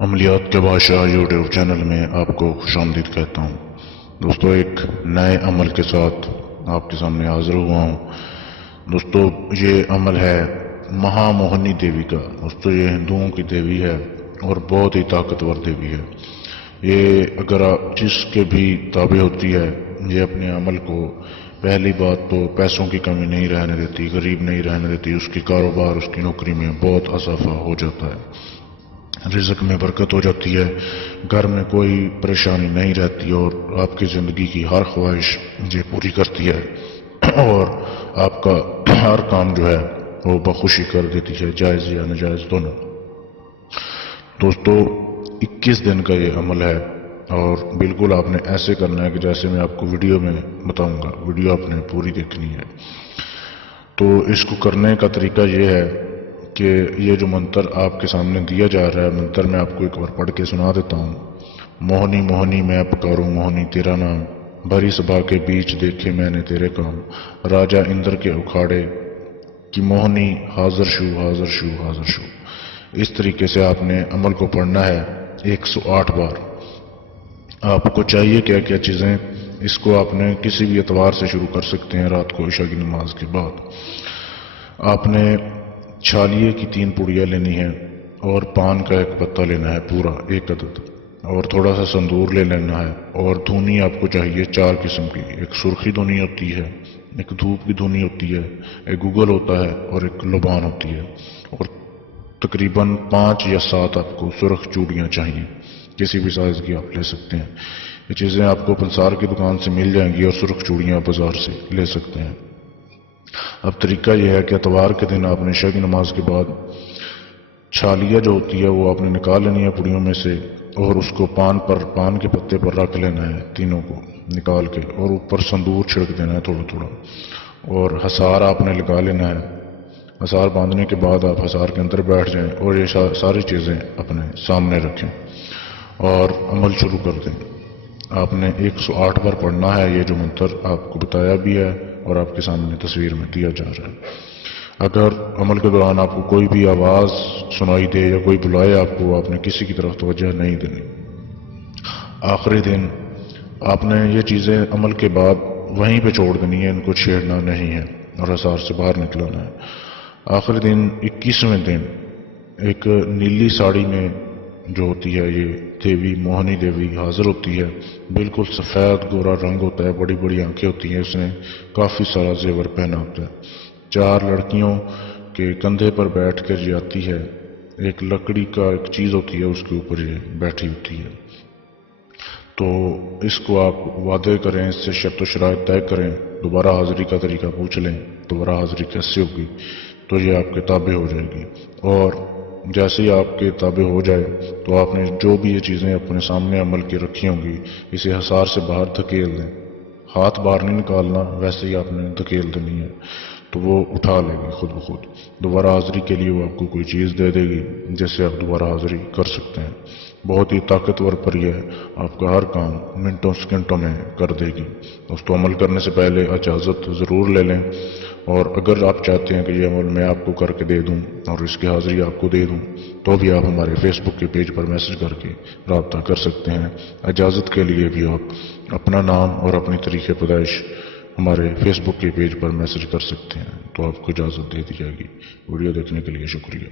عملیات کے بادشاہ YouTube channel میں آپ کو خوش آمدید کہتا ہوں۔ دوستو، ایک نئے عمل کے ساتھ آپ کے سامنے حاضر ہوا ہوں۔ دوستو، یہ عمل ہے مہا موہنی دیوی کا۔ دوستو، یہ ہندوؤں کی دیوی ہے اور بہت ہی طاقتور دیوی ہے۔ یہ اگر جس کے بھی تابع ہوتی ہے، یہ اپنے عمل کو پہلی بات تو پیسوں کی کمی نہیں رہنے دیتی، غریب نہیں رہنے دیتی، اس کی کاروبار، اس کی نوکری میں بہت اضافہ ہو جاتا ہے، رزق میں برکت ہو جاتی ہے، گھر میں کوئی پریشانی نہیں رہتی اور آپ کی زندگی کی ہر خواہش یہ پوری کرتی ہے اور آپ کا ہر کام جو ہے وہ بخوشی کر دیتی ہے، جائز یا ناجائز دونوں۔ دوستو، 21 دن کا یہ عمل ہے اور بالکل آپ نے ایسے کرنا ہے کہ جیسے میں آپ کو ویڈیو میں بتاؤں گا، ویڈیو آپ نے پوری دیکھنی ہے۔ تو اس کو کرنے کا طریقہ یہ ہے کہ یہ جو منتر آپ کے سامنے دیا جا رہا ہے، منتر میں آپ کو ایک بار پڑھ کے سنا دیتا ہوں۔ موہنی موہنی میں پکاروں موہنی تیرا نام، بھری سبھا کے بیچ دیکھے میں نے تیرے کام، راجا اندر کے اکھاڑے کی موہنی حاضر شو حاضر شو حاضر شو۔ اس طریقے سے آپ نے عمل کو پڑھنا ہے 108 بار۔ آپ کو چاہیے کیا کیا چیزیں، اس کو آپ نے کسی بھی اتوار سے شروع کر سکتے ہیں، رات کو عشاء کی نماز کے بعد۔ آپ نے چھالیے کی 3 پوڑیاں لینی ہیں اور پان کا ایک پتا لینا ہے پورا 1 عدد، اور تھوڑا سا سندور لے لینا ہے، اور دھونی آپ کو چاہیے 4 قسم کی، ایک سرخی دھونی ہوتی ہے، ایک دھوپ کی دھونی ہوتی ہے، ایک گوگل ہوتا ہے اور ایک لبان ہوتی ہے، اور تقریباً 5 یا 7 آپ کو سرخ چوڑیاں چاہیے، کسی بھی سائز کی آپ لے سکتے ہیں۔ یہ چیزیں آپ کو پنسار کی دکان سے مل جائیں گی اور سرخ چوڑیاں بازار سے لے سکتے ہیں۔ اب طریقہ یہ ہے کہ اتوار کے دن آپ نے عشاء کی نماز کے بعد چھالیہ جو ہوتی ہے وہ آپ نے نکال لینی ہے پوڑیوں میں سے، اور اس کو پان کے پتے پر رکھ لینا ہے، تینوں کو نکال کے، اور اوپر سندور چھڑک دینا ہے تھوڑا تھوڑا، اور حصار آپ نے لگا لینا ہے۔ حصار باندھنے کے بعد آپ حصار کے اندر بیٹھ جائیں اور یہ ساری چیزیں اپنے سامنے رکھیں اور عمل شروع کر دیں۔ آپ نے 108 بار پڑھنا ہے یہ جو منتر آپ کو بتایا بھی ہے اور آپ کے سامنے تصویر میں دیا جا رہا ہے۔ اگر عمل کے دوران آپ کو کوئی بھی آواز سنائی دے یا کوئی بلائے آپ کو، آپ نے کسی کی طرف توجہ نہیں دینی۔ آخری دن آپ نے یہ چیزیں عمل کے بعد وہیں پہ چھوڑ دینی ہے، ان کو چھیڑنا نہیں ہے اور حصار سے باہر نکلانا ہے۔ آخری دن 21ویں دن ایک نیلی ساڑی میں جو ہوتی ہے یہ دیوی موہنی دیوی حاضر ہوتی ہے، بالکل سفید گورا رنگ ہوتا ہے، بڑی بڑی آنکھیں ہوتی ہیں، اس نے کافی سارا زیور پہنا ہوتا ہے۔ 4 لڑکیوں کے کندھے پر بیٹھ کر یہ آتی ہے، ایک لکڑی کا ایک چیز ہوتی ہے اس کے اوپر یہ بیٹھی ہوتی ہے۔ تو اس کو آپ وعدے کریں، اس سے شرط و شرائط طے کریں، دوبارہ حاضری کا طریقہ پوچھ لیں، دوبارہ حاضری کیسے ہوگی، تو یہ آپ کے تابع ہو جائے گی۔ اور جیسے ہی آپ کے تابع ہو جائے تو آپ نے جو بھی یہ چیزیں اپنے سامنے عمل کی رکھی ہوں گی، اسے حصار سے باہر دھکیل دیں، ہاتھ باہر نہیں نکالنا، ویسے ہی آپ نے دھکیل دینی ہے، تو وہ اٹھا لے گی خود بخود۔ دوبارہ حاضری کے لیے وہ آپ کو کوئی چیز دے دے گی جس سے آپ دوبارہ حاضری کر سکتے ہیں۔ بہت ہی طاقتور پری ہے، آپ کا ہر کام منٹوں سیکنڈوں میں کر دے گی۔ اس کو عمل کرنے سے پہلے اجازت ضرور لے لیں، اور اگر آپ چاہتے ہیں کہ یہ عمل میں آپ کو کر کے دے دوں اور اس کی حاضری آپ کو دے دوں تو بھی آپ ہمارے فیس بک کے پیج پر میسج کر کے رابطہ کر سکتے ہیں۔ اجازت کے لیے بھی آپ اپنا نام اور اپنی تاریخ پیدائش ہمارے فیس بک کے پیج پر میسج کر سکتے ہیں، تو آپ کو اجازت دے دی جائے گی۔ ویڈیو دیکھنے کے لیے شکریہ۔